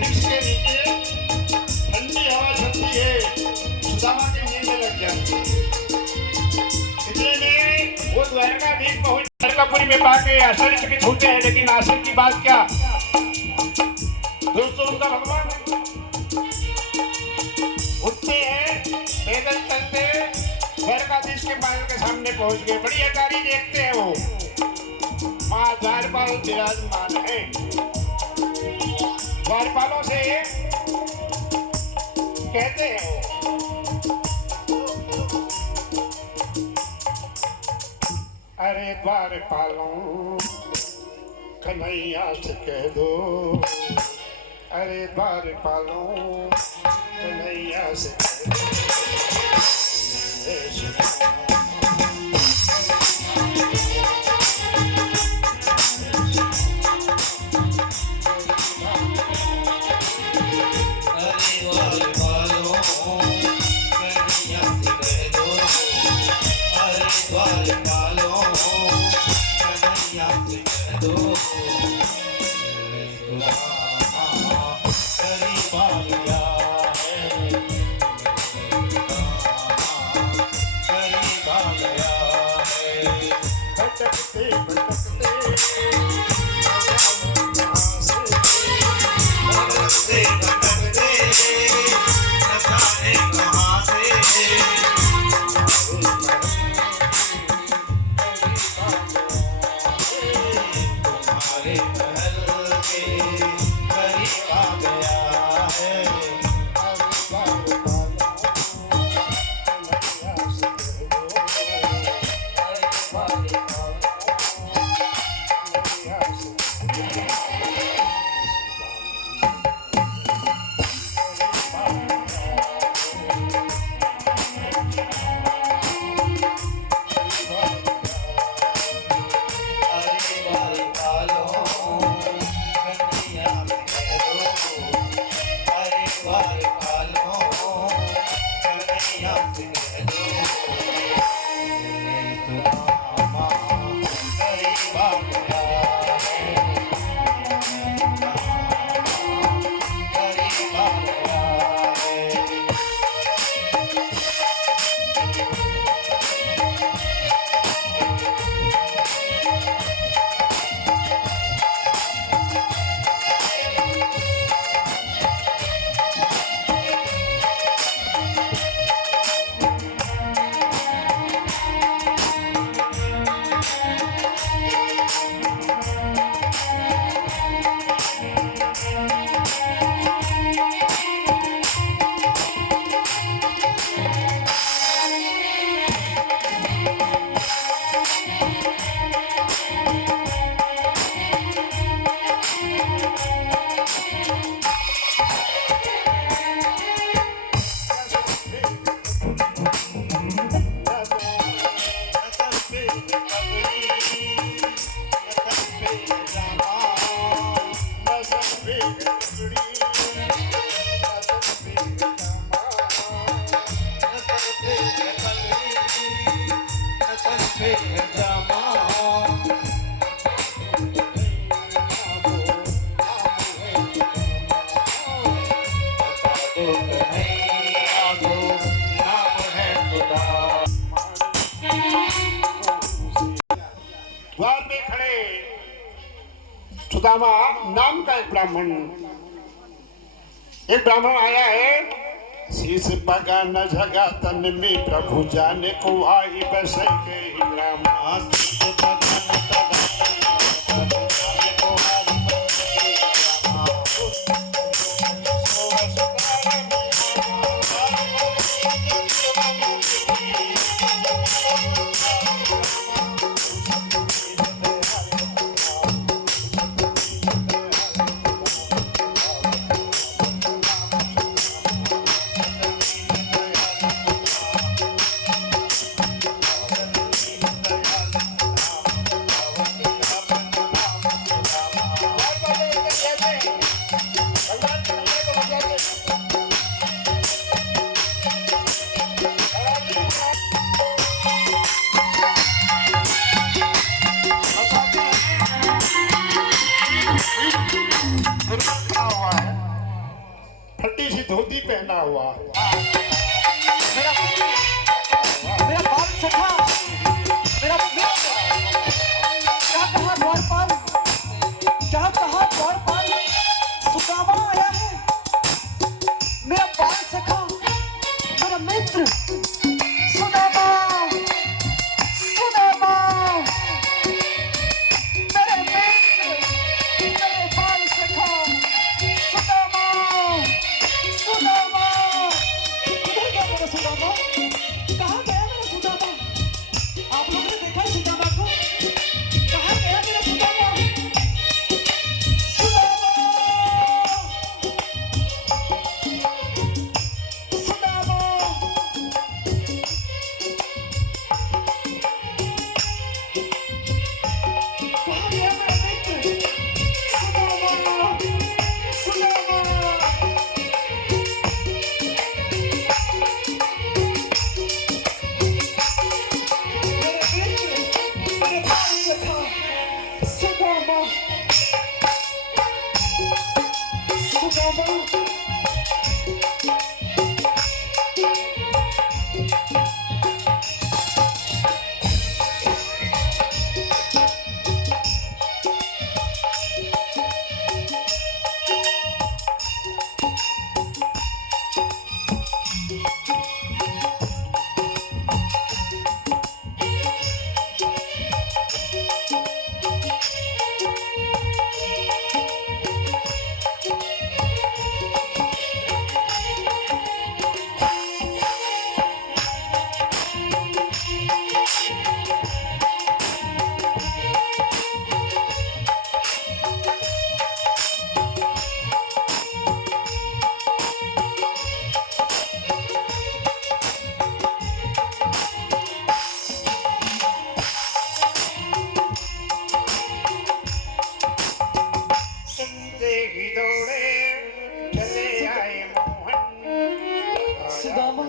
वृक्ष के नीचे ठंडी हवा चलती है, सुदामा की नींद लग जाती है। इतने में वो द्वारकाधीश पहुंच द्वारकापुरी में पाके आश्चर्यचकित होते हैं। लेकिन आश्चर्य की बात क्या, दोस्तों उनका भगवान उठते हैं, पैदल चलते द्वारकाधीश के महल के सामने पहुंच गए। बड़ी अटारी देखते हैं वो, वहां द्वारपाल विराजमान है। द्वारपालों से कहते हैं अरे द्वारपालों कन्हैया से कह दो, अरे द्वारपालों कन्हैया से कह दो। द्वार में खड़े सुदामा नाम का एक ब्राह्मण आया है। शीश पगा न जगा तन में प्रभु जाने को आई बस के ग्राम। धोती पहना हुआ। मेरा मेरा बाल सखा, मेरा क्या कहा द्वारपाल, क्या कहा द्वारपाल, सुदामा आया है। मेरा बाल सखा, मेरा मित्र सुदामा, सुदामा, मेरे मित्र, मेरे बाल सखा सुदामा, सुदामा। किधर गया मेरा सुदामा? कहाँ गया मेरा सुदामा? आप लोगों ने देखा सुदामा को? कहाँ गया मेरा सुदामा? सुदामा, सुदामा, कहाँ गया मेरा मित्र? सुदामा, सुदामा। मेरे मित्र, मेरे बाल सखा सुदामा, सुदामा। सुनते ही दौड़े चले आए मोहन। सुदामा,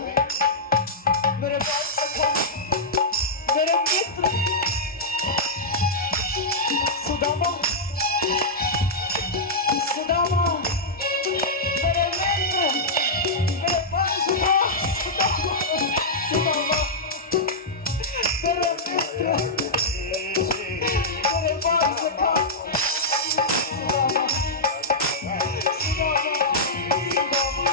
मेरे बाल सखा, मेरे मित्र सुदामा, सुदामा, मेरे मित्र, मेरे बाल सखा सुदामा, सुदामा, मेरे मित्र, मेरे बाल सखा सुदामा, सुदामा, सुदामा।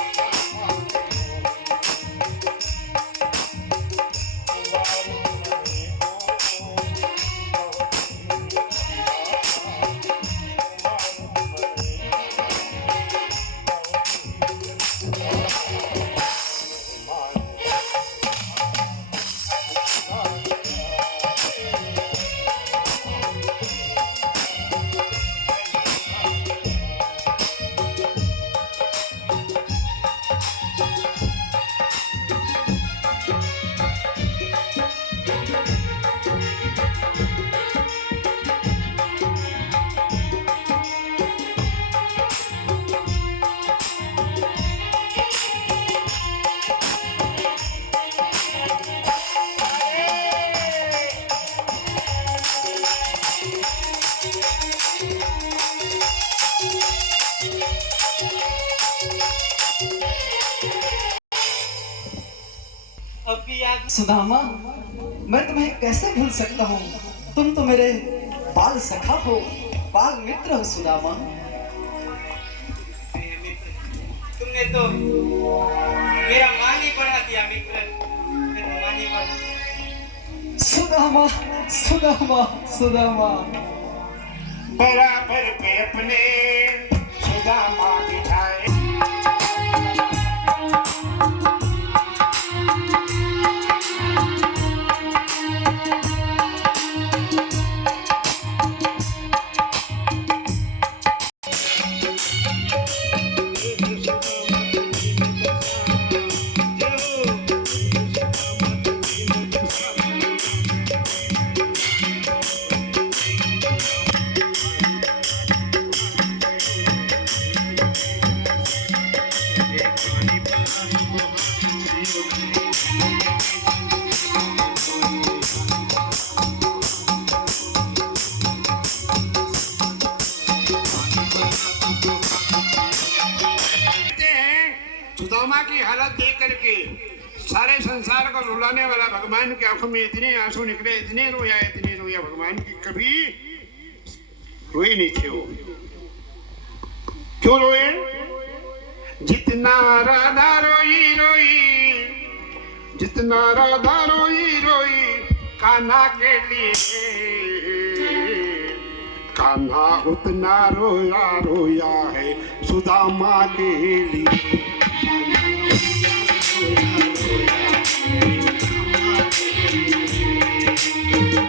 अब भी याद सुदामा, मैं तुम्हें कैसे भूल सकता हूँ? तुम तो मेरे बाल सखा हो, बाल मित्र हो सुदामा। मेरे मित्र, तुमने तो मेरा मान ही बढ़ा दिया मित्र, मेरा मान ही बढ़ा। सुदामा, सुदामा, सुदामा। बराबर पे अपने सुदामा बिठाए। सुदामा की हालत देख करके सारे संसार को रुलाने वाला भगवान की आंखों में इतने आंसू निकले, इतने रोया भगवान की कभी रोए नहीं थे वो। क्यों रोए? जितना राधा रोई रोई, जितना राधा रोई रोई कान्हा के लिए, कान्हा उतना रोया रोया है सुदामा के लिए।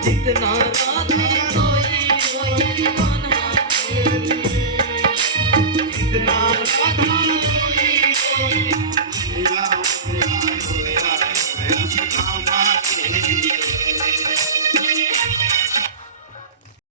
जितना राधा रोई रोई कान्हा के लिए, जितना राधा रोई रोई